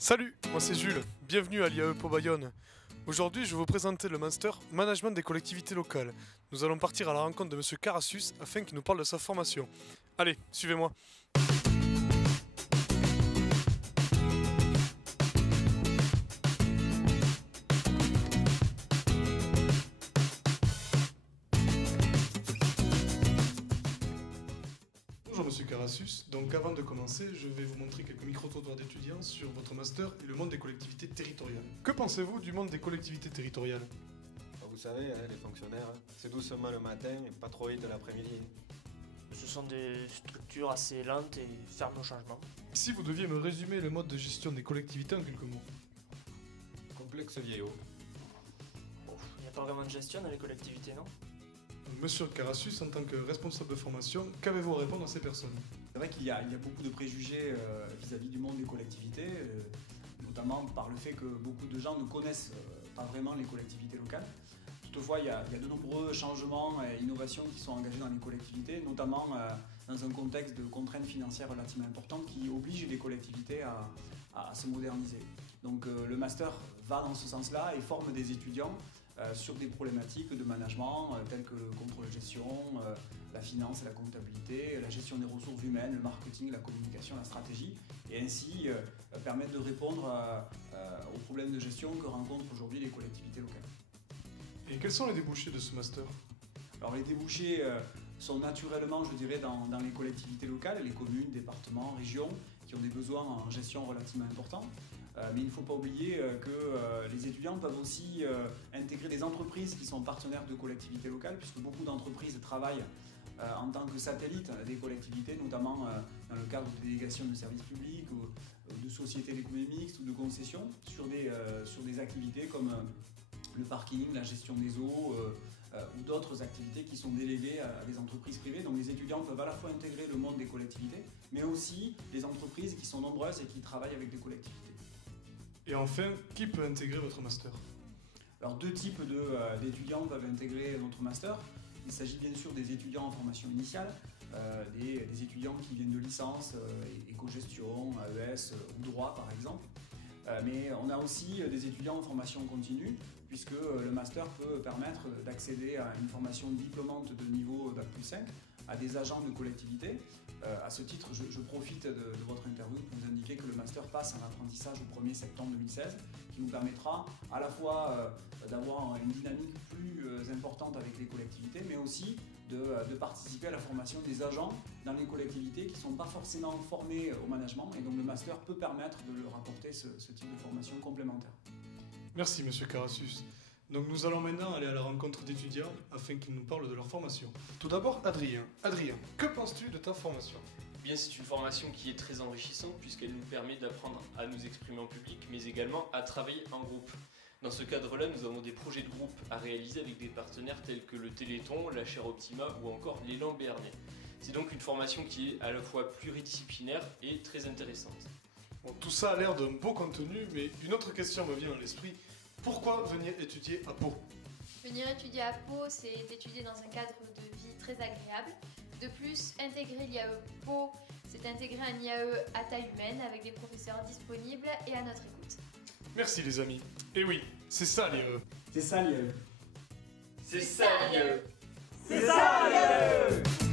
Salut, moi c'est Jules, bienvenue à l'IAE Pau Bayonne. Aujourd'hui, je vais vous présenter le master Management des collectivités locales. Nous allons partir à la rencontre de Monsieur Carassus afin qu'il nous parle de sa formation. Allez, suivez-moi. Bonjour Monsieur Carassus, donc avant de commencer, je vais vous montrer quelques micro-trottoirs d'étudiants sur votre master et le monde des collectivités territoriales. Que pensez-vous du monde des collectivités territoriales? Vous savez, les fonctionnaires, c'est doucement le matin et pas trop vite l'après-midi. Ce sont des structures assez lentes et fermes au changement. Si vous deviez me résumer le mode de gestion des collectivités en quelques mots. Complexe vieillot. Il n'y a pas vraiment de gestion dans les collectivités, non? Monsieur Carassus, en tant que responsable de formation, qu'avez-vous à répondre à ces personnes? C'est vrai qu'il y a beaucoup de préjugés vis-à-vis du monde des collectivités, notamment par le fait que beaucoup de gens ne connaissent pas vraiment les collectivités locales. Toutefois, il y a de nombreux changements et innovations qui sont engagés dans les collectivités, notamment dans un contexte de contraintes financières relativement importantes qui obligent les collectivités à se moderniser. Donc le master va dans ce sens-là et forme des étudiants sur des problématiques de management telles que le contrôle de gestion, la finance et la comptabilité, la gestion des ressources humaines, le marketing, la communication, la stratégie, et ainsi permettre de répondre aux problèmes de gestion que rencontrent aujourd'hui les collectivités locales. Et quels sont les débouchés de ce master? Alors les débouchés sont naturellement, je dirais, dans les collectivités locales, les communes, départements, régions, qui ont des besoins en gestion relativement importants. Mais il ne faut pas oublier que les étudiants peuvent aussi intégrer des entreprises qui sont partenaires de collectivités locales, puisque beaucoup d'entreprises travaillent en tant que satellite des collectivités, notamment dans le cadre de délégations de services publics, ou de sociétés d'économie mixte ou de concessions, sur des activités comme le parking, la gestion des eaux ou d'autres activités qui sont déléguées à des entreprises privées. Donc les étudiants peuvent à la fois intégrer le monde des collectivités, mais aussi des entreprises qui sont nombreuses et qui travaillent avec des collectivités. Et enfin, qui peut intégrer votre master? Alors deux types d'étudiants peuvent intégrer notre master. Il s'agit bien sûr des étudiants en formation initiale, des étudiants qui viennent de licence, éco-gestion, AES ou droit par exemple. Mais on a aussi des étudiants en formation continue, puisque le master peut permettre d'accéder à une formation diplômante de niveau Bac+5 à des agents de collectivité. À ce titre, je profite de votre interview pour vous indiquer que le master passe en apprentissage au 1er septembre 2016, qui nous permettra à la fois d'avoir une dynamique plus importante avec les collectivités, mais aussi de participer à la formation des agents dans les collectivités qui ne sont pas forcément formés au management, et donc le master peut permettre de leur apporter ce type de formation complémentaire. Merci Monsieur Carassus. Donc nous allons maintenant aller à la rencontre d'étudiants afin qu'ils nous parlent de leur formation. Tout d'abord Adrien. Adrien, que penses-tu de ta formation? Bien, c'est une formation qui est très enrichissante puisqu'elle nous permet d'apprendre à nous exprimer en public, mais également à travailler en groupe. Dans ce cadre-là, nous avons des projets de groupe à réaliser avec des partenaires tels que le Téléthon, la Chaire Optima ou encore l'élan Béarnais. C'est donc une formation qui est à la fois pluridisciplinaire et très intéressante. Bon, tout ça a l'air d'un beau contenu, mais une autre question me vient à l'esprit. Pourquoi venir étudier à Pau? Venir étudier à Pau, c'est d'étudier dans un cadre de vie très agréable. De plus, intégrer l'IAE Pau, c'est intégrer un IAE à taille humaine avec des professeurs disponibles et à notre écoute. Merci les amis. Et oui, c'est ça l'IAE. C'est ça l'IAE. C'est ça, l'IAE. C'est ça l'IAE.